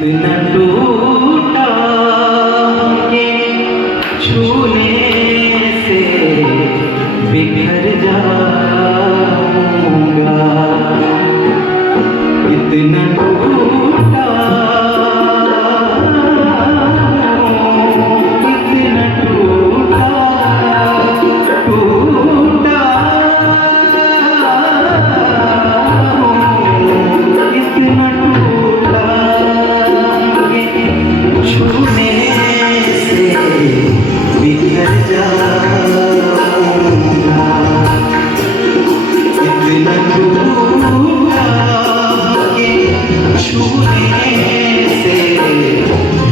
न टूटा के छूने से बिखर जाऊंगा, इतना टूटा, इतना टूटा, टूटा, इतना टूटा के छूने से बिखर जाऊंगा, इतना टूटा के छूने से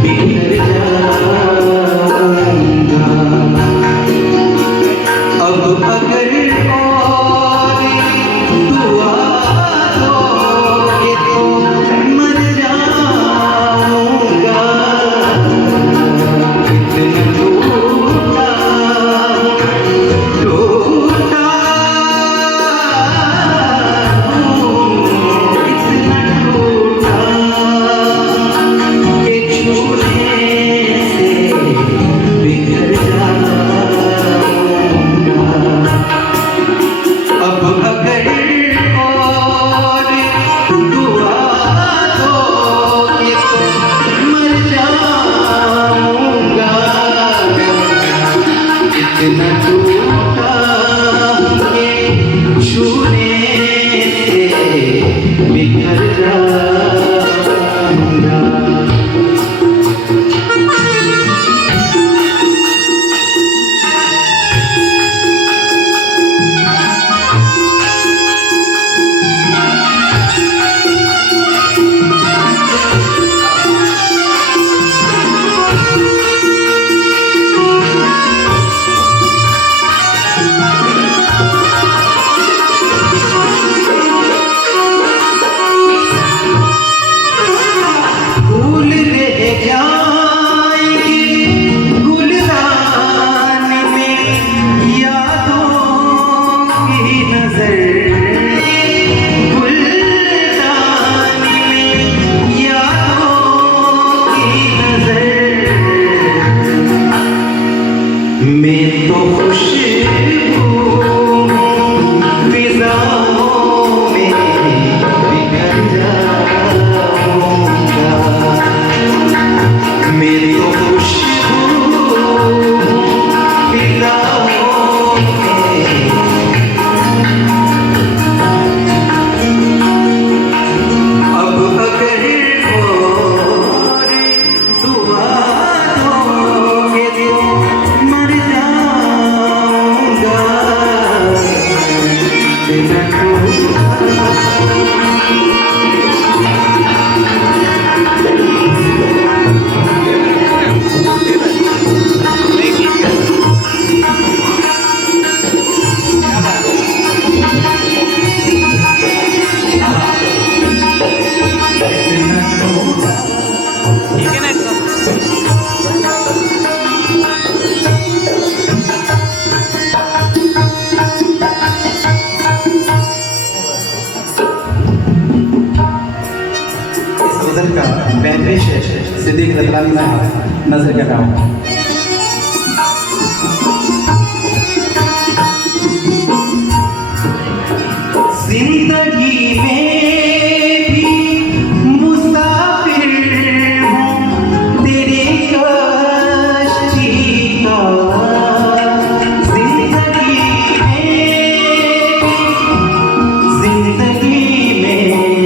बिखर जाऊंगा। अब अगर और दुआ दोगे तो मर जाऊंगा, इतना टूटा, टूटा, इतना टूटा के छूने से बिखर जाऊंगा। अब अगर और दुआ दोगे तो मर जाऊंगा, इतना टूटा के छूने से बिखर जाऊंगा। फूल रह जाएंगे गुलदान में यादों की नजर, गुलदान में यादों की नजर, मैं तो खुशबू फिजाओं में बिखर जाऊंगा, मैं तो खुशबू फिजाओं में, अब अगर और दुआ दोगे तो मर जाऊंगा, इतना टूटा, इस गजल का बेहतरीन शेर सिद्दीक रतलानी साहब नजर कर रहा हूँ। जिंदगी में भी मुसाफिर हूँ तेरी कश्ती का, जिंदगी में भी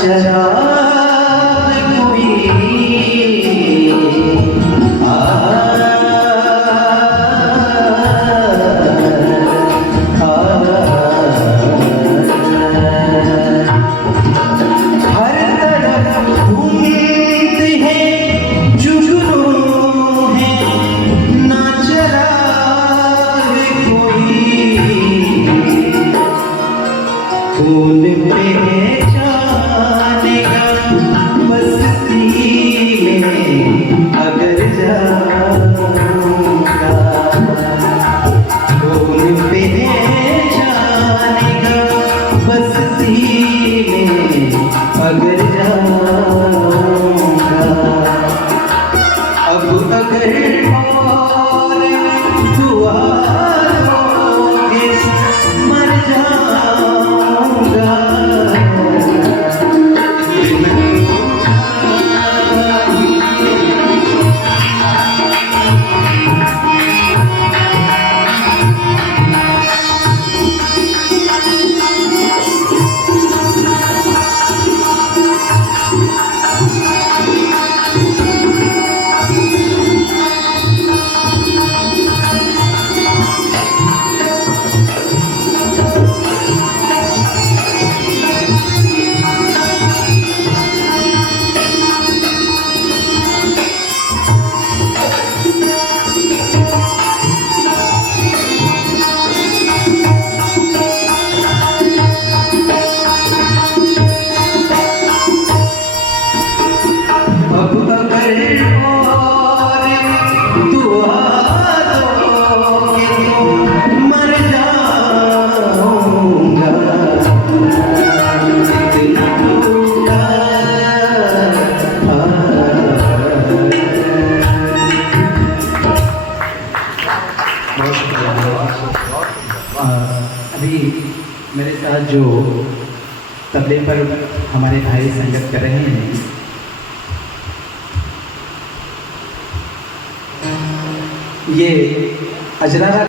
चराग कोई हर तरफ घूमते हैं जुगनू है ना चराग कोई फूल पे जानेगा बस्ती में अगर जाऊंगा फूल पे जानेगा बस्ती में अगर जाऊंगा अब अगर और दुआ दोगे मर जाऊंगा अब अगर और दुआ दोगे तो मर जाऊंगा इतना टूटा अभी मेरे साथ जो तबले पर हमारे भाई संगत कर रहे हैं ये अजरारा